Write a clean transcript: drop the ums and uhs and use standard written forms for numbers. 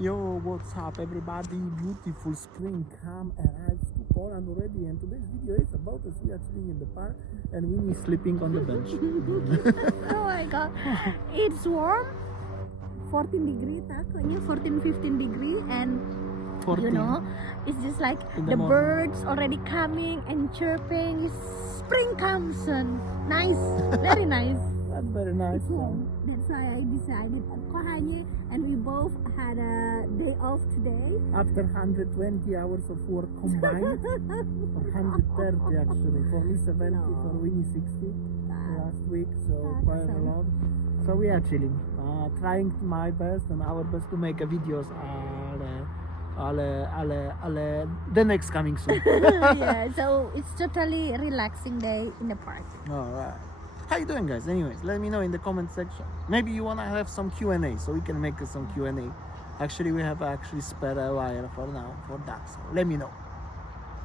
Yo, what's up everybody? Beautiful spring come arrives to Poland already, and today's video is about us. We are chilling in the park and Winnie is sleeping on the bench. Oh my god, it's warm, 14 degree takutnya 14-15 degree, and 14. you know, it's just like In the the morning. birds already coming and chirping. Spring comes and nice, very nice. That's very nice. That's why I decided kochanie, and we both had a day off today. After 120 hours of work combined, or 130 actually, for me 70, for Winnie 60 last week, so quite a lot. So we are chilling, trying my best and our best to make a videos the next coming soon. Yeah, so it's totally relaxing day in the park. Alright. How you doing, guys? Anyways, let me know in the comment section. Maybe you wanna have some Q&A, so we can make some Q&A. Actually, we have spare a wire for now for that, so let me know.